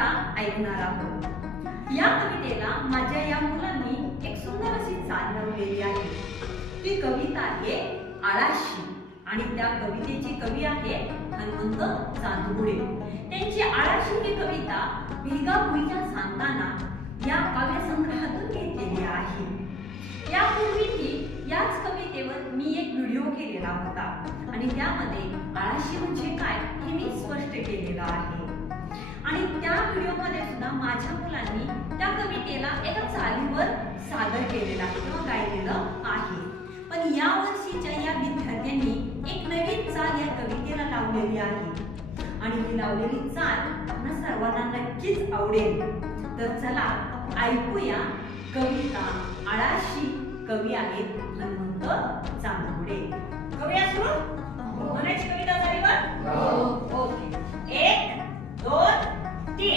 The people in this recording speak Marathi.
कविता ऐकणार आहोत. या कवितेला माझ्या या मुलांनी एक सुंदर अशी चाल लावलेली आहे. ती कविता आहे आळाशी आणि त्या कवितेची कवी आहे हनुमंत चांदगुडे. त्यांची आळाशी ही कविता भिगा भुईच्या सांगताना या काव्यसंग्रहातून घेतलेली आहे. यापूर्वीही याच कवितेवर मी एक व्हिडिओ केलेला होता आणि त्यामध्ये आळाशी म्हणजे काय हे मी स्पष्ट केलेलं आहे. आणि त्या व्हिडिओमध्ये सुद्धा माझ्या मुलांनी त्या कवितेला एका चालीवर सादर केलेलं आहे किंवा गायलेलं आहे. पण या वर्षीच्या या विद्यार्थ्यांनी एक नवीन चाल या कवितेला लावलेली आहे. आणि ही लावलेली चाल आपल्या सर्वांना नक्कीच आवडेल. तर चला ऐकूया कविता आळाशी कवी आहेत हनुमंत चांदुडे. कवी असू हो. म्हणायची कविता चालीवर हो. ओके. एक ते